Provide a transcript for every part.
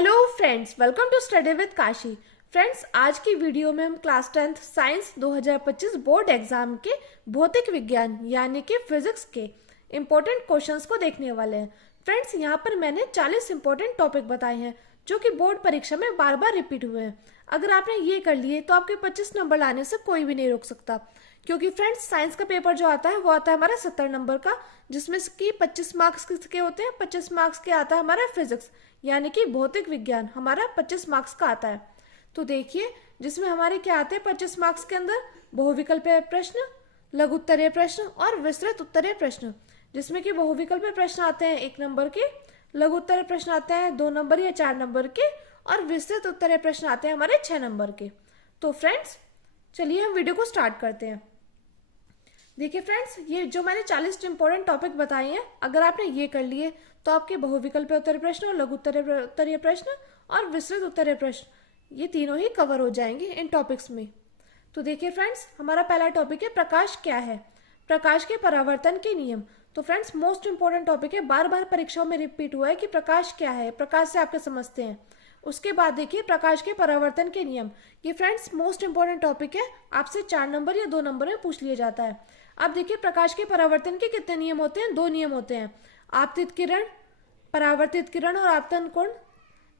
Hello friends, welcome to study with Kashi. Friends, आज की video में हम class 10th science 2025 board exam के भौतिक विज्ञान यानी कि फिजिक्स के इम्पोर्टेंट क्वेश्चंस को देखने वाले हैं। फ्रेंड्स, यहाँ पर मैंने 40 इंपॉर्टेंट टॉपिक बताए हैं जो कि बोर्ड परीक्षा में बार बार रिपीट हुए हैं। अगर आपने ये कर लिए तो आपके 25 नंबर लाने से कोई भी नहीं रोक सकता, क्योंकि फ्रेंड्स साइंस का पेपर जो आता है वो आता है हमारा 70 नंबर का, जिसमें कि 25 मार्क्स के होते हैं। 25 मार्क्स के आता है हमारा फिजिक्स यानी कि भौतिक विज्ञान, हमारा 25 मार्क्स का आता है। तो देखिए, जिसमें हमारे क्या आते हैं 25 मार्क्स के अंदर, बहुविकल्पीय प्रश्न, लघु उत्तरीय प्रश्न और विस्तृत उत्तरीय प्रश्न। जिसमें कि बहुविकल्पीय प्रश्न आते हैं 1 नंबर के, लघु उत्तरीय प्रश्न आते हैं 2 नंबर या 4 नंबर के, और विस्तृत उत्तरीय प्रश्न आते हैं हमारे 6 नंबर के। तो फ्रेंड्स चलिए हम वीडियो को स्टार्ट करते हैं। देखिए फ्रेंड्स, ये जो मैंने 40 इंपॉर्टेंट टॉपिक बताए हैं, अगर आपने ये कर लिए तो आपके बहुविकल्पीय उत्तरीय प्रश्न और लघु उत्तरीय प्रश्न और विस्तृत उत्तरीय प्रश्न ये तीनों ही कवर हो जाएंगे इन टॉपिक्स में। तो देखिए फ्रेंड्स, हमारा पहला टॉपिक है प्रकाश क्या है, प्रकाश के परावर्तन के नियम। तो फ्रेंड्स मोस्ट इंपॉर्टेंट टॉपिक है, बार बार परीक्षाओं में रिपीट हुआ है कि प्रकाश क्या है, प्रकाश से आपके समझते हैं। उसके बाद देखिए प्रकाश के परावर्तन के नियम। ये फ्रेंड्स मोस्ट इंपॉर्टेंट टॉपिक है, आपसे 4 नंबर या 2 नंबर में पूछ लिया जाता है। अब देखिए प्रकाश के परावर्तन के कितने नियम होते हैं? 2 नियम होते हैं। आपतित किरण, परावर्तित किरण और आपतन कोण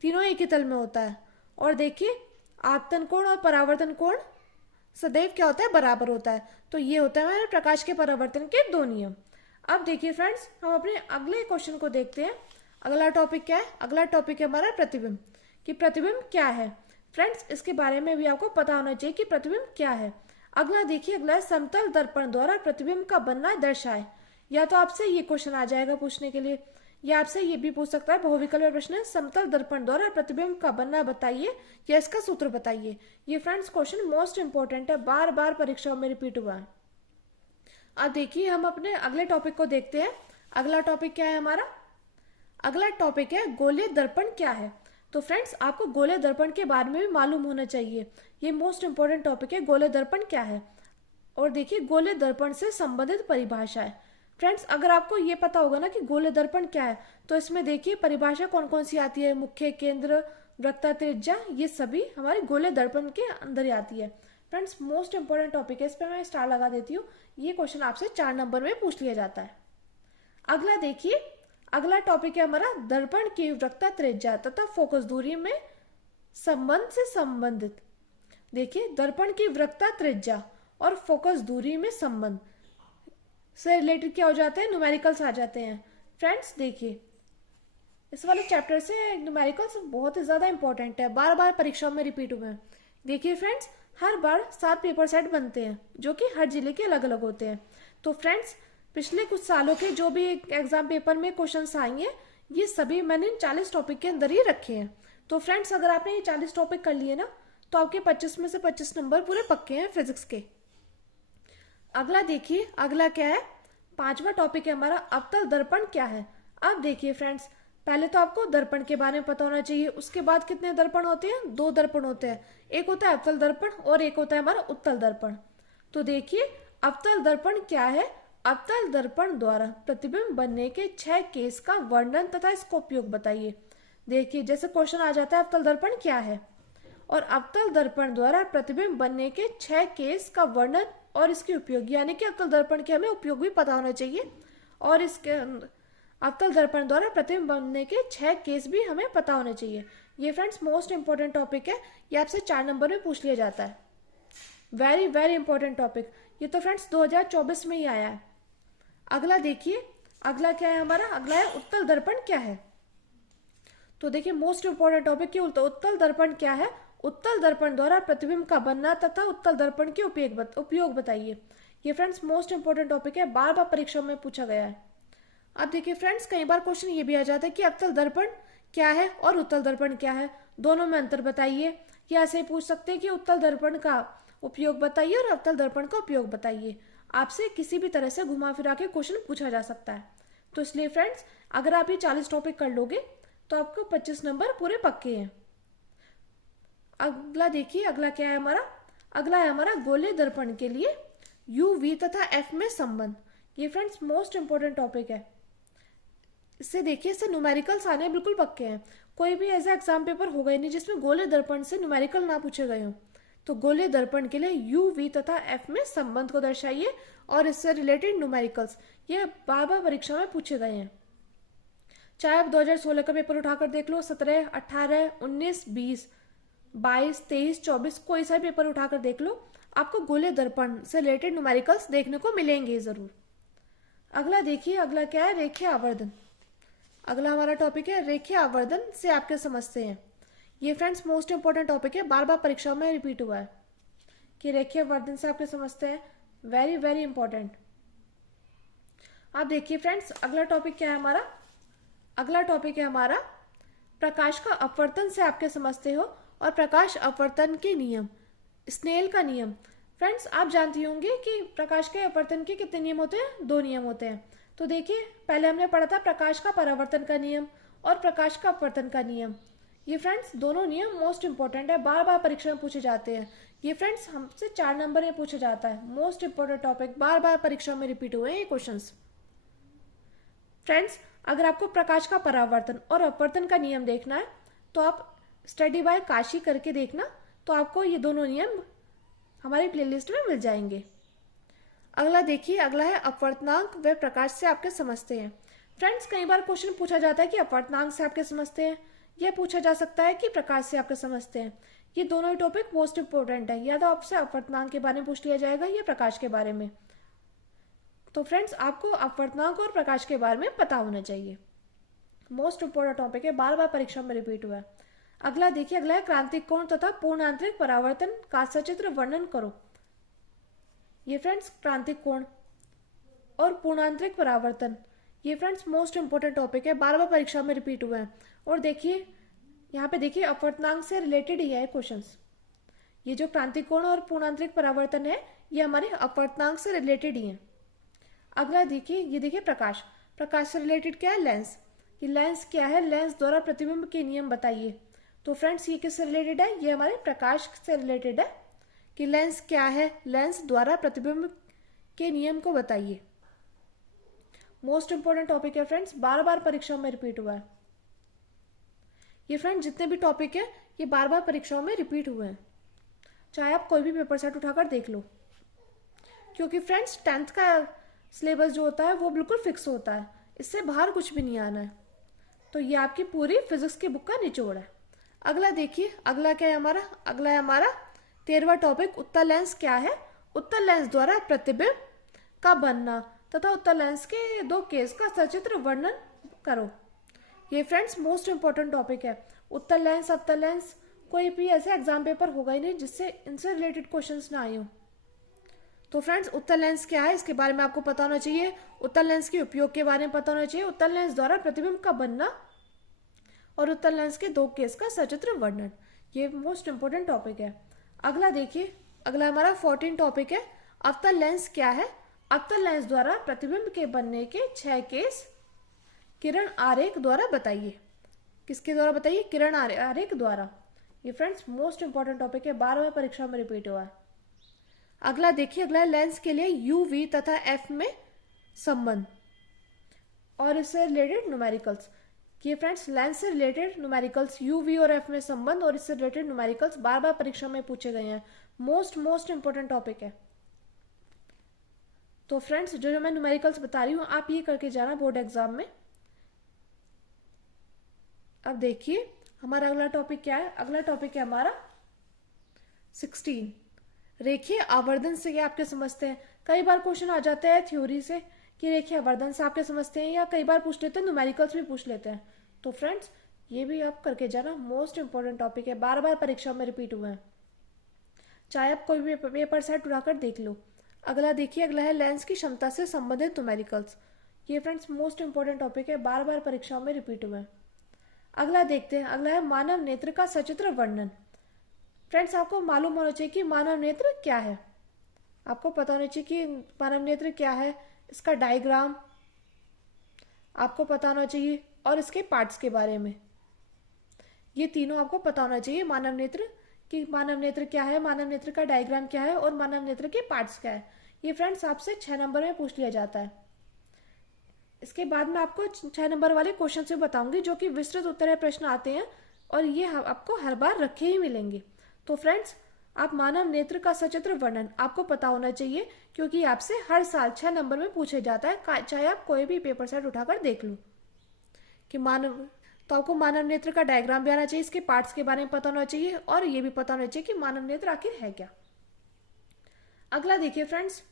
तीनों एक ही तल में होता है। और देखिए आपतन कोण और परावर्तन कोण सदैव क्या होता है? बराबर होता है। तो ये होता है हमारे प्रकाश के परावर्तन के 2 नियम। अब देखिए फ्रेंड्स, हम अपने अगले क्वेश्चन को देखते हैं। अगला टॉपिक क्या है? अगला टॉपिक है हमारा प्रतिबिंब, कि प्रतिबिंब क्या है। फ्रेंड्स इसके बारे में भी आपको पता होना चाहिए कि प्रतिबिंब क्या है। अगला देखिए, अगला है समतल दर्पण द्वारा प्रतिबिंब का बनना दर्शाए। या तो आपसे ये क्वेश्चन आ जाएगा पूछने के लिए, या आपसे ये भी पूछ सकता है, बहुविकल्पीय प्रश्न है, समतल दर्पण द्वारा प्रतिबिंब का बनना बताइए या इसका सूत्र बताइए। ये फ्रेंड्स क्वेश्चन मोस्ट इंपॉर्टेंट है, बार बार परीक्षाओं में रिपीट हुआ है। अब देखिए हम अपने अगले टॉपिक को देखते हैं। अगला टॉपिक क्या है हमारा? अगला टॉपिक है गोलीय दर्पण क्या है। तो फ्रेंड्स आपको गोलीय दर्पण के बारे में भी मालूम होना चाहिए। ये मोस्ट इंपॉर्टेंट टॉपिक है, गोलीय दर्पण क्या है। और देखिए गोलीय दर्पण से संबंधित परिभाषा है। फ्रेंड्स अगर आपको ये पता होगा ना कि गोलीय दर्पण क्या है, तो इसमें देखिए परिभाषा कौन कौन सी आती है, मुख्य, केंद्र, वक्रता, त्रिज्या, ये सभी हमारे गोलीय दर्पण के अंदर ही आती है। फ्रेंड्स मोस्ट इंपॉर्टेंट टॉपिक है, इस पर मैं स्टार लगा देती हूँ। ये क्वेश्चन आपसे 4 नंबर में पूछ लिया जाता है। अगला देखिए, अगला टॉपिक है हमारा दर्पण की वक्रता, त्रिज्या तथा फोकस दूरी में संबंध से संबंधित। देखिए दर्पण की वक्रता, त्रिज्या और फोकस दूरी में संबंध से रिलेटेड क्या हो जाते हैं? न्यूमेरिकल्स आ जाते हैं। फ्रेंड्स देखिए इस वाले चैप्टर से न्यूमेरिकल्स बहुत ही ज्यादा इंपॉर्टेंट है, बार बार परीक्षाओं में रिपीट हुए हैं। देखिए फ्रेंड्स हर बार 7 पेपर सेट बनते हैं जो कि हर जिले के अलग अलग होते हैं। तो फ्रेंड्स पिछले कुछ सालों के जो भी एग्जाम पेपर में क्वेश्चंस आएंगे, ये सभी मैंने 40 टॉपिक के अंदर ही रखे हैं। तो फ्रेंड्स अगर आपने ये 40 टॉपिक कर लिए ना, तो आपके 25 में से 25 नंबर पूरे पक्के हैं फिजिक्स के। अगला देखिए, अगला क्या है? 5वां टॉपिक है हमारा अवतल दर्पण क्या है। अब देखिए फ्रेंड्स, पहले तो आपको दर्पण के बारे में पता होना चाहिए। उसके बाद कितने दर्पण होते हैं? 2 दर्पण होते हैं, एक होता है अवतल दर्पण और एक होता है हमारा उत्तल दर्पण। तो देखिए अवतल दर्पण क्या है? अवतल दर्पण द्वारा प्रतिबिंब बनने के 6 केस का वर्णन तथा इसका उपयोग बताइए। देखिए जैसे क्वेश्चन आ जाता है अवतल दर्पण क्या है, और अवतल दर्पण द्वारा प्रतिबिंब बनने के 6 केस का वर्णन और इसके उपयोग, यानी कि अवतल दर्पण के हमें उपयोग भी पता होना चाहिए, और इसके अवतल दर्पण द्वारा प्रतिबिंब बनने के 6 केस भी हमें पता होने चाहिए। ये फ्रेंड्स मोस्ट इंपॉर्टेंट टॉपिक है, ये आपसे 4 नंबर में पूछ लिया जाता है। वेरी वेरी इंपॉर्टेंट टॉपिक, ये तो फ्रेंड्स 2024 में ही आया है। अगला देखिए, अगला क्या है हमारा? अगला है उत्तल दर्पण क्या है। तो देखिए मोस्ट इंपॉर्टेंट टॉपिक की उत्तल दर्पण क्या है। उत्तल दर्पण द्वारा प्रतिबिंब का बनना तथा उत्तल दर्पण के उपयोग बताइए। ये फ्रेंड्स मोस्ट इंपॉर्टेंट टॉपिक है, बार बार परीक्षा में पूछा गया है। अब देखिए फ्रेंड्स कई बार क्वेश्चन ये भी आ जाता है कि अवतल दर्पण क्या है और उत्तल दर्पण क्या है, दोनों में अंतर बताइए। या ऐसे पूछ सकते हैं कि उत्तल दर्पण का उपयोग बताइए और अवतल दर्पण का उपयोग बताइए। आपसे किसी भी तरह से घुमा फिरा के क्वेश्चन पूछा जा सकता है। तो इसलिए फ्रेंड्स अगर आप ये 40 टॉपिक कर लोगे तो आपको 25 नंबर पूरे पक्के हैं। अगला देखिए, अगला क्या है हमारा? अगला है हमारा गोलीय दर्पण के लिए यू, वी तथा एफ में संबंध। ये फ्रेंड्स मोस्ट इंपॉर्टेंट टॉपिक है। इससे देखिए, इससे न्यूमेरिकल्स आने बिल्कुल पक्के हैं। कोई भी ऐसा एग्जाम पेपर होगा ही नहीं जिसमें गोले दर्पण से न्यूमेरिकल ना पूछे गए हों। तो गोले दर्पण के लिए यू वी तथा एफ में संबंध को दर्शाइए और इससे रिलेटेड न्यूमेरिकल्स ये बार बार परीक्षा में पूछे गए हैं। चाहे आप 2016 का पेपर उठाकर देख लो, 17, 18, 19, 20, 22, 23, 24, कोई सा पेपर उठाकर देख लो, आपको गोले दर्पण से रिलेटेड न्यूमेरिकल्स देखने को मिलेंगे जरूर। अगला देखिए, अगला क्या है, रेखीय आवर्धन। अगला हमारा टॉपिक है रेखीय आवर्धन से आपके समझते हैं। ये फ्रेंड्स मोस्ट इंपॉर्टेंट टॉपिक है, बार बार परीक्षा में रिपीट हुआ है कि रेखीय आवर्धन से आपके समझते हैं। Very very important. आप देखिए फ्रेंड्स, अगला टॉपिक क्या है हमारा, अगला टॉपिक है हमारा प्रकाश का अपवर्तन से आपके समझते हो और प्रकाश अपवर्तन के नियम, स्नेल का नियम। फ्रेंड्स आप जानती होंगे कि प्रकाश के अपवर्तन के कितने नियम होते हैं, 2 नियम होते हैं। तो देखिए, पहले हमने पढ़ा था प्रकाश का परावर्तन का नियम और प्रकाश का अपवर्तन का नियम। ये फ्रेंड्स दोनों नियम मोस्ट इंपॉर्टेंट है, बार बार परीक्षा में पूछे जाते हैं। ये फ्रेंड्स हमसे 4 नंबर में पूछा जाता है, मोस्ट इंपॉर्टेंट टॉपिक, बार बार परीक्षा में रिपीट हुए हैं ये क्वेश्चंस। फ्रेंड्स अगर आपको प्रकाश का परावर्तन और अपवर्तन का नियम देखना है तो आप स्टडी बाय काशी करके देखना, तो आपको ये दोनों नियम हमारी प्लेलिस्ट में मिल जाएंगे। अगला देखिए, अगला है अपवर्तनांक व प्रकाश से आपके समझते हैं। फ्रेंड्स कई बार क्वेश्चन पूछा जाता है कि अपवर्तनांक से आपके समझते हैं, यह पूछा जा सकता है कि प्रकाश से आपके समझते हैं। ये दोनों ही टॉपिक मोस्ट इंपॉर्टेंट है, या तो आपसे अपवर्तनांक के बारे में पूछ लिया जाएगा या प्रकाश के बारे में। तो फ्रेंड्स आपको अपवर्तनांक और प्रकाश के बारे में पता होना चाहिए, मोस्ट इंपॉर्टेंट टॉपिक है, बार बार परीक्षा में रिपीट हुआ है। अगला देखिए, अगला है क्रांतिक कोण तथा पूर्ण आंतरिक परावर्तन का सचित्र वर्णन करो। ये फ्रेंड्स क्रांतिक कोण और पूर्णांतरिक परावर्तन, ये फ्रेंड्स मोस्ट इंपॉर्टेंट टॉपिक है, बार बार परीक्षा में रिपीट हुआ है। और देखिए यहाँ पे देखिए अपवर्तनांक से रिलेटेड ही है क्वेश्चंस। ये जो क्रांतिक कोण और पूर्णांतरिक परावर्तन है ये हमारे अपवर्तनांक से रिलेटेड ही है। अगला देखिए, ये देखिए प्रकाश, प्रकाश से रिलेटेड क्या है, लेंस। ये लेंस क्या है, लेंस द्वारा प्रतिबिंब के नियम बताइए। तो फ्रेंड्स ये किससे रिलेटेड है, ये हमारे प्रकाश से रिलेटेड है कि लेंस क्या है, लेंस द्वारा प्रतिबिंब के नियम को बताइए। मोस्ट इंपॉर्टेंट टॉपिक है फ्रेंड्स, बार बार परीक्षाओं में रिपीट हुआ है। ये फ्रेंड्स जितने भी टॉपिक है ये बार बार परीक्षाओं में रिपीट हुए हैं, चाहे आप कोई भी पेपर सेट उठाकर देख लो, क्योंकि फ्रेंड्स 10th का सिलेबस जो होता है वो बिल्कुल फिक्स होता है, इससे बाहर कुछ भी नहीं आना है। तो ये आपकी पूरी फिजिक्स की बुक का निचोड़ है। अगला देखिए, अगला क्या है हमारा, अगला है हमारा 13वां टॉपिक, उत्तल लेंस क्या है, उत्तल लेंस द्वारा प्रतिबिंब का बनना तथा उत्तल लेंस के 2 केस का सचित्र वर्णन करो। ये फ्रेंड्स मोस्ट इंपॉर्टेंट टॉपिक है। उत्तल लेंस, अवतल लेंस, कोई भी ऐसे एग्जाम पेपर होगा ही नहीं जिससे इनसे रिलेटेड क्वेश्चंस ना आए हो। तो फ्रेंड्स उत्तल लेंस क्या है इसके बारे में आपको पता होना चाहिए, उत्तल लेंस के उपयोग के बारे में पता होना चाहिए, उत्तल लेंस द्वारा प्रतिबिंब का बनना और उत्तल लेंस के 2 केस का सचित्र वर्णन, ये मोस्ट इंपॉर्टेंट टॉपिक है। अगला देखिए, अगला हमारा 14 टॉपिक है, अवतल लेंस क्या है, अवतल लेंस द्वारा प्रतिबिंब के बनने के 6 केस किरण आरेख द्वारा बताइए। किसके द्वारा बताइए, किरण आरेख द्वारा। ये फ्रेंड्स मोस्ट इंपॉर्टेंट टॉपिक है, 12वें परीक्षा में रिपीट हुआ है। अगला देखिए, अगला लेंस के लिए यू वी तथा एफ में संबंध और इससे रिलेटेड न्यूमेरिकल्स। ये फ्रेंड्स लेंस से रिलेटेड न्यूमेरिकल्स, यू वी और एफ में संबंध और इससे रिलेटेड न्यूमेरिकल्स बार बार परीक्षा में पूछे गए हैं, मोस्ट इंपॉर्टेंट टॉपिक है। तो फ्रेंड्स जो मैं न्यूमेरिकल्स बता रही हूँ आप ये करके जाना बोर्ड एग्जाम में। अब देखिए हमारा अगला टॉपिक क्या है, अगला टॉपिक है हमारा 16, रेखीय आवर्धन से क्या आपके समझते हैं। कई बार क्वेश्चन आ जाते हैं थ्योरी से कि रेखीय आवर्धन से आपके समझते हैं, या कई बार पूछ लेते हैं न्यूमेरिकल्स भी पूछ लेते हैं। तो फ्रेंड्स ये भी आप करके जाना, मोस्ट इंपॉर्टेंट टॉपिक है, बार बार परीक्षा में रिपीट हुए हैं, चाहे आप कोई भी पेपर सेट उठाकर देख लो। अगला देखिए, अगला है लेंस की क्षमता से संबंधित न्यूमेरिकल्स। ये फ्रेंड्स मोस्ट इंपॉर्टेंट टॉपिक है, बार बार परीक्षाओं में रिपीट हुए हैं। अगला देखते हैं, अगला है मानव नेत्र का सचित्र वर्णन। फ्रेंड्स आपको मालूम होना चाहिए कि मानव नेत्र क्या है, आपको पता होना चाहिए कि मानव नेत्र क्या है, इसका डायग्राम आपको पता होना चाहिए और इसके पार्ट्स के बारे में, ये तीनों आपको पता होना चाहिए। मानव नेत्र कि मानव नेत्र क्या है, मानव नेत्र का डायग्राम क्या है और मानव नेत्र के पार्ट्स क्या है। ये फ्रेंड्स आपसे 6 नंबर में पूछ लिया जाता है। इसके बाद मैं आपको 6 नंबर वाले क्वेश्चन से बताऊंगी जो कि विस्तृत उत्तर प्रश्न आते हैं और ये आपको हर बार रखे ही मिलेंगे। तो फ्रेंड्स, आप मानव नेत्र का सचित्र वर्णन आपको पता होना चाहिए, क्योंकि आपसे हर साल 6 नंबर में पूछे जाता है, चाहे आप कोई भी पेपर सेट उठाकर देख लो कि तो आपको मानव नेत्र का डायग्राम भी आना चाहिए, इसके पार्ट्स के बारे में पता होना चाहिए और ये भी पता होना चाहिए कि मानव नेत्र आखिर है क्या। अगला देखिए फ्रेंड्स,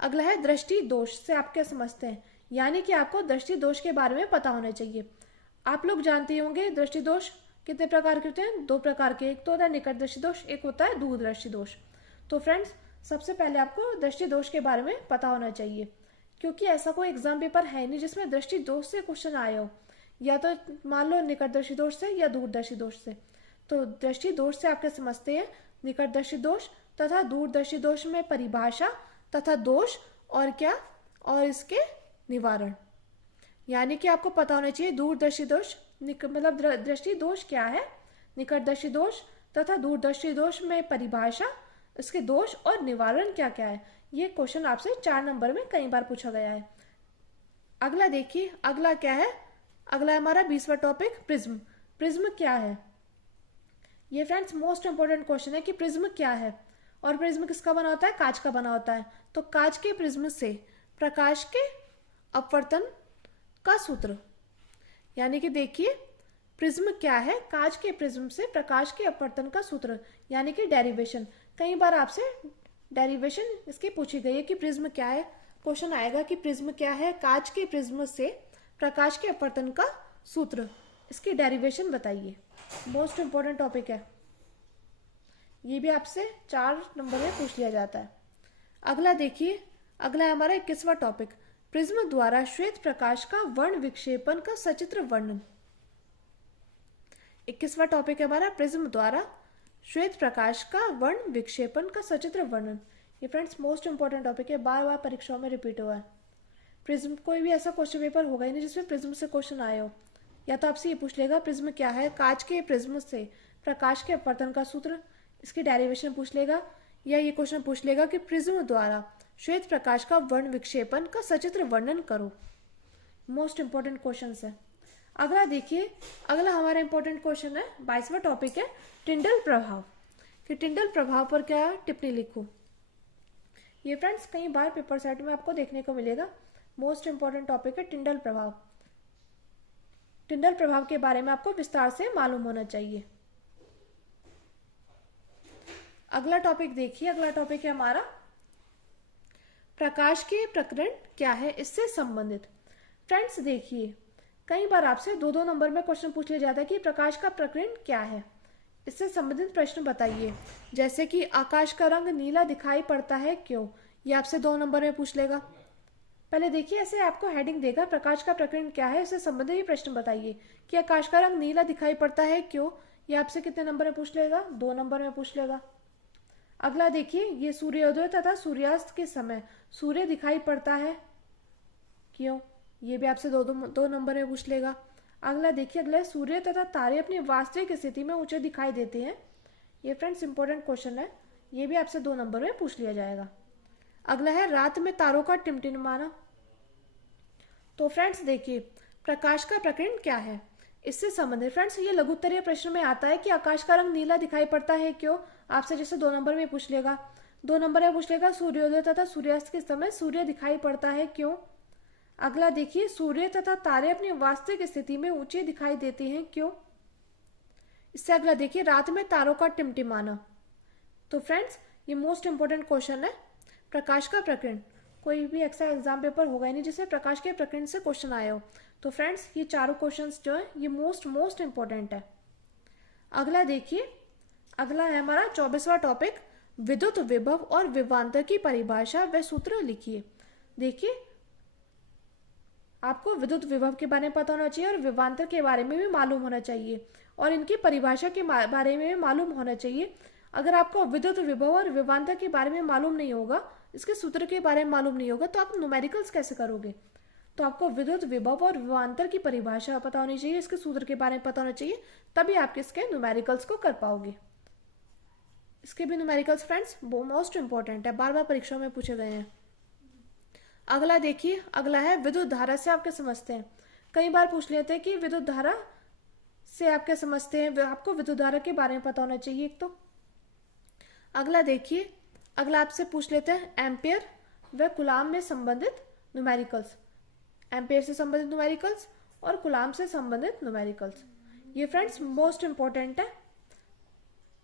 अगला है दृष्टि दोष से आप क्या समझते हैं, यानी कि आपको दृष्टि दोष के बारे में पता होना चाहिए। आप लोग जानते होंगे दृष्टि दोष कितने प्रकार के होते हैं, 2 प्रकार के, एक तो होता है निकट दृष्टि दोष, एक होता है दूर दृष्टि दोष। तो फ्रेंड्स, सबसे पहले आपको दृष्टि दोष के बारे में पता होना चाहिए, क्योंकि ऐसा कोई एग्जाम पेपर है नहीं जिसमें दृष्टि दोष से क्वेश्चन आए हो, या तो मान लो निकट दृष्टि दोष से या दूरदर्शी दोष से। तो दृष्टि दोष से आप क्या समझते हैं, निकट दृष्टि दोष तथा दूरदर्शी दोष में परिभाषा तथा दोष और क्या, और इसके निवारण। यानी कि आपको पता होना चाहिए दूरदर्शी दोष मतलब दृष्टि दोष क्या है, निकट दृष्टि दोष तथा दूरदर्शी दोष में परिभाषा, इसके दोष और निवारण क्या क्या है। ये क्वेश्चन आपसे 4 नंबर में कई बार पूछा गया है। अगला देखिए, अगला क्या है, अगला हमारा 20वां टॉपिक प्रिज्म। प्रिज्म क्या है, ये फ्रेंड्स मोस्ट इंपोर्टेंट क्वेश्चन है कि प्रिज्म क्या है। और प्रिज्म किसका बना होता है, कांच का बना होता है। तो कांच के प्रिज्म से प्रकाश के अपवर्तन का सूत्र, यानी कि देखिए प्रिज्म क्या है, कांच के प्रिज्म से प्रकाश के अपवर्तन का सूत्र, यानी कि डेरिवेशन। कई बार आपसे डेरिवेशन इसकी पूछी गई है कि प्रिज्म क्या है, क्वेश्चन आएगा कि प्रिज्म क्या है, कांच के प्रिज्म से प्रकाश के अपवर्तन का सूत्र, इसकी डेरिवेशन बताइए। मोस्ट इंपोर्टेंट टॉपिक है, ये भी आपसे 4 नंबर में पूछ लिया जाता है। अगला देखिए, अगला है हमारा 21वां टॉपिक, प्रिज्म द्वारा श्वेत प्रकाश का वर्ण विक्षेपण का सचित्र वर्णन। 21वां टॉपिक है हमारा प्रिज्म द्वारा श्वेत प्रकाश का वर्ण विक्षेपण का सचित्र वर्णन। ये फ्रेंड्स मोस्ट इंपोर्टेंट टॉपिक है, बार बार परीक्षाओं में रिपीट हुआ है। प्रिज्म, कोई भी ऐसा क्वेश्चन पेपर होगा ही नहीं जिसमें प्रिज्म से क्वेश्चन आए हो। या तो आपसे ये पूछ लेगा प्रिज्म क्या है, कांच के प्रिज्म से प्रकाश के अपवर्तन का सूत्र, इसकी डेरिवेशन पूछ लेगा, या ये क्वेश्चन पूछ लेगा कि प्रिज्म द्वारा श्वेत प्रकाश का वर्ण विक्षेपण का सचित्र वर्णन करो। मोस्ट इंपोर्टेंट क्वेश्चन है। अगला देखिए, अगला हमारा इंपॉर्टेंट क्वेश्चन है 22वां टॉपिक है टिंडल प्रभाव, कि टिंडल प्रभाव पर क्या टिप्पणी लिखो। ये फ्रेंड्स कई बार पेपर सेट में आपको देखने को मिलेगा। मोस्ट इंपॉर्टेंट टॉपिक है टिंडल प्रभाव। टिंडल प्रभाव के बारे में आपको विस्तार से मालूम होना चाहिए। अगला टॉपिक देखिए, अगला टॉपिक है हमारा प्रकाश के प्रकरण क्या है, इससे संबंधित। फ्रेंड्स देखिए, कई बार आपसे 2-2 नंबर में क्वेश्चन पूछ लिया जाता है कि प्रकाश का प्रकरण क्या है, इससे संबंधित प्रश्न बताइए। जैसे कि आकाश का रंग नीला दिखाई पड़ता है क्यों, ये आपसे 2 नंबर में पूछ लेगा। पहले देखिए, ऐसे आपको हेडिंग देगा प्रकाश का प्रकरण क्या है, इससे संबंधित ये प्रश्न बताइए कि आकाश का रंग नीला दिखाई पड़ता है क्यों, ये आपसे कितने नंबर में पूछ लेगा, 2 नंबर में पूछ लेगा। अगला देखिए, ये सूर्योदय तथा सूर्यास्त के समय सूर्य दिखाई पड़ता है क्यों, ये भी आपसे 2 नंबर में पूछ लेगा। अगला देखिए, अगला सूर्य तथा तारे अपनी वास्तविक स्थिति में ऊंचे दिखाई देते हैं। ये फ्रेंड्स इंपॉर्टेंट क्वेश्चन है, ये भी आपसे 2 नंबर में पूछ लिया जाएगा। अगला है रात में तारों का टिमटिमाना। तो फ्रेंड्स देखिए, प्रकाश का प्रकरण क्या है, इससे संबंधित फ्रेंड्स ये लघु उत्तरीय प्रश्न में आता है कि आकाश का रंग नीला दिखाई पड़ता है क्यों, आपसे जैसे 2 नंबर में पूछ लेगा। 2 नंबर में पूछ लेगा सूर्योदय तथा सूर्यास्त के समय सूर्य दिखाई पड़ता है क्यों। अगला देखिए, सूर्य तथा तारे अपनी वास्तविक स्थिति में ऊंचे दिखाई देते हैं क्यों। इससे अगला देखिए, रात में तारों का टिमटिमाना। तो फ्रेंड्स ये मोस्ट इंपोर्टेंट क्वेश्चन है, प्रकाश का प्रकरण। कोई भी एक्स्ट्रा एग्जाम पेपर होगा ही नहीं जिसमें प्रकाश के प्रकरण से क्वेश्चन आए हो। तो फ्रेंड्स ये चारों क्वेश्चंस जो है ये मोस्ट इंपोर्टेंट है। अगला देखिए, अगला है हमारा 24वां टॉपिक विद्युत विभव और विभवांतर की परिभाषा व सूत्र लिखिए। देखिए, आपको विद्युत विभव के बारे में पता होना चाहिए और विभवांतर के बारे में भी मालूम होना चाहिए और इनकी परिभाषा के बारे में भी मालूम होना चाहिए। अगर आपको विद्युत विभव और विभवांतर के बारे में मालूम नहीं होगा, इसके सूत्र के बारे में मालूम नहीं होगा, तो आप न्यूमेरिकल्स कैसे करोगे। तो आपको विद्युत विभव और विभवांतर की परिभाषा पता होनी चाहिए, इसके सूत्र के बारे में पता होना चाहिए, तभी आप इसके न्यूमेरिकल्स को कर पाओगे। इसके भी न्यूमेरिकल्स फ्रेंड्स मोस्ट इंपॉर्टेंट है, बार बार परीक्षा में पूछे गए हैं। अगला देखिए, अगला है विद्युत धारा से आप क्या समझते हैं। कई बार पूछ लेते हैं कि विद्युत धारा से आप क्या समझते हैं, आपको विद्युत धारा के बारे में पता होना चाहिए एक तो। अगला देखिए, अगला आपसे पूछ लेते हैं एम्पियर व कुलाम में संबंधित न्यूमेरिकल्स। एम्पियर से संबंधित न्यूमेरिकल्स और कुलाम से संबंधित न्यूमेरिकल्स, ये फ्रेंड्स मोस्ट इंपॉर्टेंट है,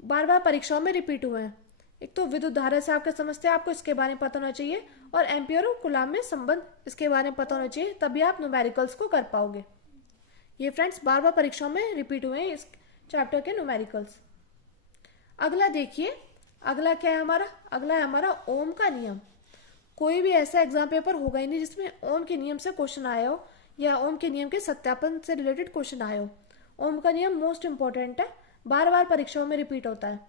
बार बार परीक्षाओं में रिपीट हुए हैं। एक तो विद्युत धारा से आप क्या समझते हैं, आपको इसके बारे में पता होना चाहिए, और एम्पियर और कुलाम में संबंध इसके बारे में पता होना चाहिए, तभी आप न्यूमेरिकल्स को कर पाओगे। ये फ्रेंड्स बार बार परीक्षाओं में रिपीट हुए हैं इस चैप्टर के न्यूमेरिकल्स। अगला देखिए, अगला क्या है हमारा, अगला है हमारा ओम का नियम। कोई भी ऐसा एग्जाम पेपर होगा ही नहीं जिसमें ओम के नियम से क्वेश्चन आया हो या ओम के नियम के सत्यापन से रिलेटेड क्वेश्चन आए हो। ओम का नियम मोस्ट इंपॉर्टेंट है, बार बार परीक्षाओं में रिपीट होता है।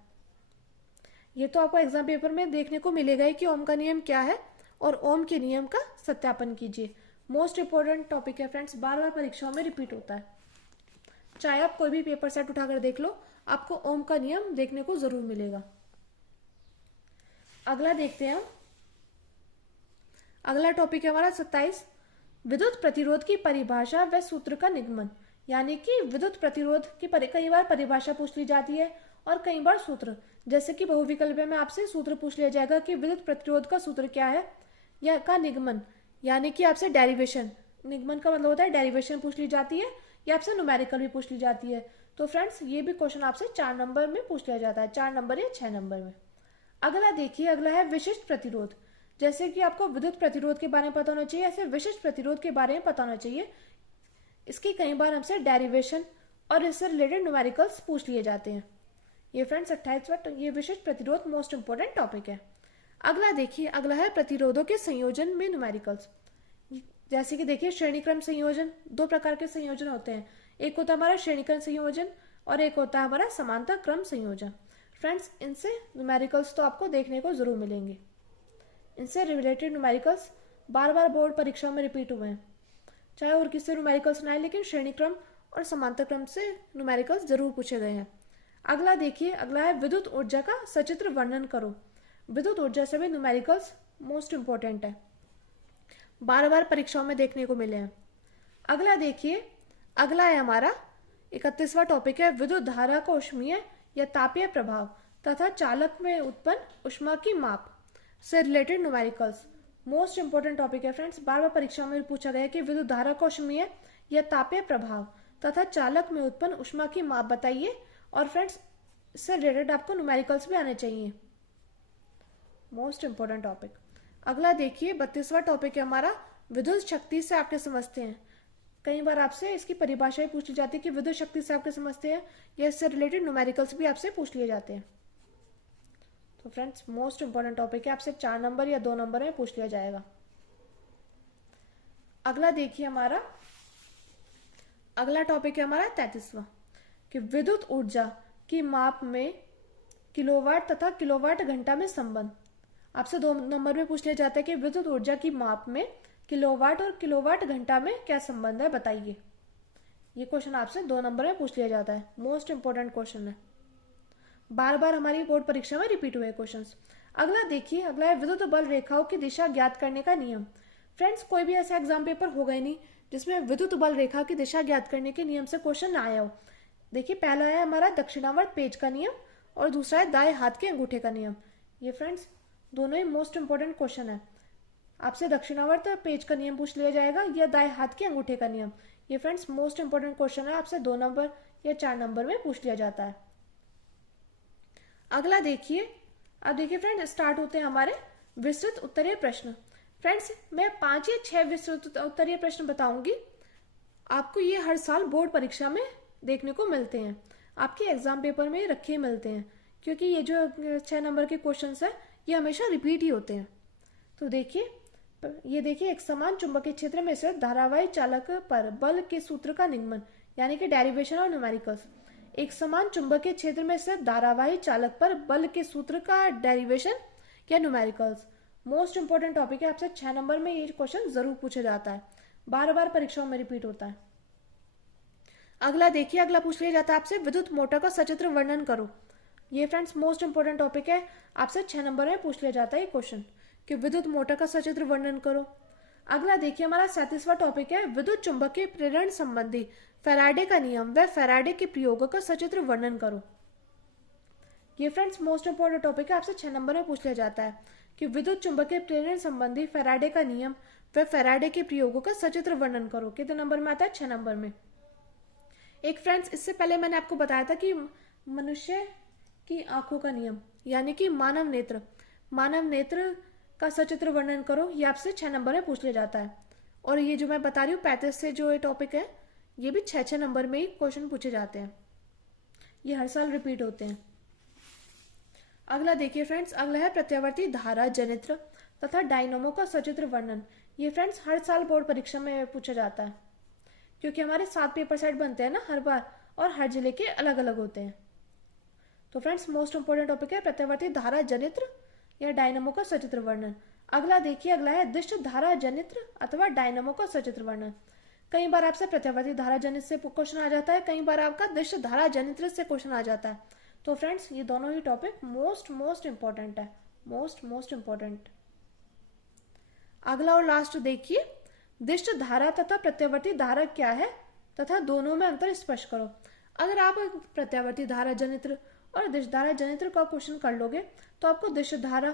ये तो आपको एग्जाम पेपर में देखने को मिलेगा ही कि ओम का नियम क्या है, और ओम के नियम का सत्यापन कीजिए। मोस्ट इंपॉर्टेंट टॉपिक है फ्रेंड्स, बार बार परीक्षाओं में रिपीट होता है। चाहे आप कोई भी पेपर सेट उठाकर देख लो, आपको ओम का नियम देखने को जरूर मिलेगा। अगला देखते हैं हम, अगला टॉपिक है हमारा 27, विद्युत प्रतिरोध की परिभाषा व सूत्र का निगमन। यानी कि विद्युत प्रतिरोध की कई बार परिभाषा पूछ ली जाती है और कई बार सूत्र। जैसे कि बहुविकल्प में आपसे सूत्र पूछ लिया जाएगा कि विद्युत प्रतिरोध का सूत्र क्या है, या का निगमन, यानी कि आपसे डेरिवेशन, निगमन का मतलब होता है डेरिवेशन पूछ ली जाती है, या आपसे न्यूमेरिकल भी पूछ ली जाती है। तो फ्रेंड्स ये भी क्वेश्चन आपसे 4 नंबर में पूछ लिया जाता है, 4 नंबर या 6 नंबर में। अगला देखिए, अगला है विशिष्ट प्रतिरोध। जैसे कि आपको विद्युत प्रतिरोध के बारे में पता होना चाहिए, ऐसे विशिष्ट प्रतिरोध के बारे में पता होना चाहिए। इसकी कई बार हमसे डेरिवेशन और इससे रिलेटेड न्यूमेरिकल्स पूछ लिए जाते हैं। ये फ्रेंड्स 28वां ये विशिष्ट प्रतिरोध मोस्ट इंपॉर्टेंट टॉपिक है। अगला देखिए, अगला है प्रतिरोधों के संयोजन में न्यूमेरिकल्स। जैसे कि देखिए श्रेणीक्रम संयोजन, 2 प्रकार के संयोजन होते हैं, एक होता है हमारा श्रेणीक्रम संयोजन और एक होता है हमारा समांतर क्रम संयोजन। फ्रेंड्स इनसे न्यूमेरिकल्स तो आपको देखने को जरूर मिलेंगे। इनसे रिलेटेड न्यूमेरिकल्स बार बार बोर्ड परीक्षा में रिपीट हुए हैं, चाहे और किससे न्यूमेरिकल्स ना आए, लेकिन श्रेणी क्रम और समांतर क्रम से न्यूमेरिकल्स जरूर पूछे गए हैं। अगला देखिए, अगला है विद्युत ऊर्जा का सचित्र वर्णन करो। विद्युत ऊर्जा से भी न्यूमेरिकल्स मोस्ट इंपॉर्टेंट है, बार बार परीक्षाओं में देखने को मिले हैं। अगला देखिए, अगला है हमारा 31वां टॉपिक है विद्युत धारा का ऊष्मीय या तापीय प्रभाव तथा चालक में उत्पन्न ऊष्मा की माप से related numericals. Most important topic है फ्रेंड्स, बार बार परीक्षा में पूछा गया है कि विद्युत धारा का ऊष्मीय या तापीय प्रभाव तथा चालक में उत्पन्न ऊष्मा की माप बताइए, और फ्रेंड्स इससे रिलेटेड आपको न्यूमेरिकल्स भी आने चाहिए। Most important topic. अगला देखिए 32वां टॉपिक है हमारा विद्युत शक्ति से आपके समझते हैं। कई बार आपसे इसकी परिभाषा ही पूछ ली जाती है कि विद्युत शक्ति से आपके समझते हैं, या इससे रिलेटेड न्यूमेरिकल्स भी आपसे पूछ लिए जाते हैं। तो फ्रेंड्स मोस्ट इंपॉर्टेंट टॉपिक है, आपसे 4 नंबर या 2 नंबर में पूछ लिया जाएगा। अगला देखिए हमारा, अगला टॉपिक है हमारा 33वां कि विद्युत ऊर्जा की माप में किलोवाट तथा किलोवाट घंटा में संबंध। आपसे 2 नंबर में पूछ लिया जाता है कि विद्युत ऊर्जा की माप में किलोवाट और किलोवाट घंटा में क्या संबंध है बताइए। ये क्वेश्चन आपसे 2 नंबर में पूछ लिया जाता है, मोस्ट इंपॉर्टेंट क्वेश्चन है, बार बार हमारी बोर्ड परीक्षा में रिपीट हुए क्वेश्चंस। अगला देखिए, अगला है विद्युत बल रेखाओं की दिशा ज्ञात करने का नियम। फ्रेंड्स कोई भी ऐसा एग्जाम पेपर होगा ही नहीं जिसमें विद्युत बल रेखा की दिशा ज्ञात करने के नियम से क्वेश्चन ना आया हो। देखिए पहला है हमारा दक्षिणावर्त पेज का नियम और दूसरा है दाएं हाथ के अंगूठे का नियम। ये फ्रेंड्स दोनों ही मोस्ट इंपॉर्टेंट क्वेश्चन है, आपसे दक्षिणावर्त पेज का नियम पूछ लिया जाएगा या दाएं हाथ के अंगूठे का नियम। ये फ्रेंड्स मोस्ट इंपॉर्टेंट क्वेश्चन है, आपसे 2 नंबर या 4 नंबर में पूछ लिया जाता है। अगला देखिए, अब देखिए फ्रेंड स्टार्ट होते हैं हमारे विस्तृत उत्तरीय प्रश्न। फ्रेंड्स मैं 5 या 6 विस्तृत उत्तरीय प्रश्न बताऊंगी, आपको ये हर साल बोर्ड परीक्षा में देखने को मिलते हैं, आपके एग्जाम पेपर में रखे मिलते हैं, क्योंकि ये जो 6 नंबर के क्वेश्चंस है ये हमेशा रिपीट ही होते हैं। तो देखिए, ये देखिए एक समान चुंबकीय क्षेत्र में स्थित धारावाही चालक पर बल के सूत्र का निगमन, यानी कि डेरिवेशन और न्यूमेरिकल्स। एक समान चुंबकीय क्षेत्र में स्थित धारावाही चालक पर बल के सूत्र का डेरिवेशन या न्यूमेरिकल्स। मोस्ट इंपॉर्टेंट टॉपिक है, आपसे 6 नंबर में ये क्वेश्चन जरूर पूछा जाता है, बार बार परीक्षाओं में रिपीट होता है। अगला देखिए, अगला पूछ लिया जाता है आपसे विद्युत मोटर का सचित्र वर्णन करो। ये फ्रेंड्स मोस्ट इंपॉर्टेंट टॉपिक है, आपसे 6 नंबर में पूछ लिया जाता है ये क्वेश्चन कि विद्युत मोटर का सचित्र वर्णन करो। अगला देखिए, हमारा 37वां टॉपिक है विद्युत चुंबकीय प्रेरण संबंधी फैराडे का नियम व फैराडे के प्रयोगों का सचित्र वर्णन करो। ये फ्रेंड्स मोस्ट इंपोर्टेंट टॉपिक है, आपसे 6 नंबर में पूछ लिया जाता है कि विद्युत चुंबकीय प्रेरण संबंधी फैराडे का नियम व फैराडे के प्रयोगों का सचित्र वर्णन करो। कितने नंबर में आता है? 6 नंबर में। एक फ्रेंड्स, इससे पहले मैंने आपको बताया था कि मनुष्य की आंखों का नियम यानी कि मानव नेत्र का सचित्र वर्णन करो। ये आपसे 6 नंबर में पूछ लिया जाता है। और ये जो मैं बता रही हूँ 35 से जो ये टॉपिक है, ये भी 6 नंबर में ही क्वेश्चन पूछे जाते हैं। ये हर साल रिपीट होते हैं। अगला देखिए फ्रेंड्स, अगला है प्रत्यावर्ती धारा जनित्र तथा डायनोमो का सचित्र वर्णन। ये फ्रेंड्स हर साल बोर्ड परीक्षा में पूछा जाता है, क्योंकि हमारे 7 पेपर सेट बनते हैं ना हर बार, और हर जिले के अलग अलग होते हैं। तो फ्रेंड्स मोस्ट इंपोर्टेंट टॉपिक है प्रत्यावर्ती धारा जनित्र या डायनमो का सचित्र वर्णन। अगला देखिए, अगला है दिष्ट धारा जनित्र अथवा डायनमो का सचित्र वर्णन। कई बार आपसे प्रत्यावर्ती धारा जनित्र से क्वेश्चन आ जाता है, कई बार आपका दिष्ट धारा जनित्र से क्वेश्चन आ जाता है। तो फ्रेंड्स ये दोनों ही टॉपिक मोस्ट इंपॉर्टेंट है, मोस्ट इंपॉर्टेंट। अगला और लास्ट देखिए, दिष्ट धारा तथा प्रत्यावर्ती धारा क्या है तथा दोनों में अंतर स्पष्ट करो। अगर आप प्रत्यावर्ती धारा जनित्र और दिष्ट धारा जनित्र का क्वेश्चन कर लोगे तो आपको दिष्ट धारा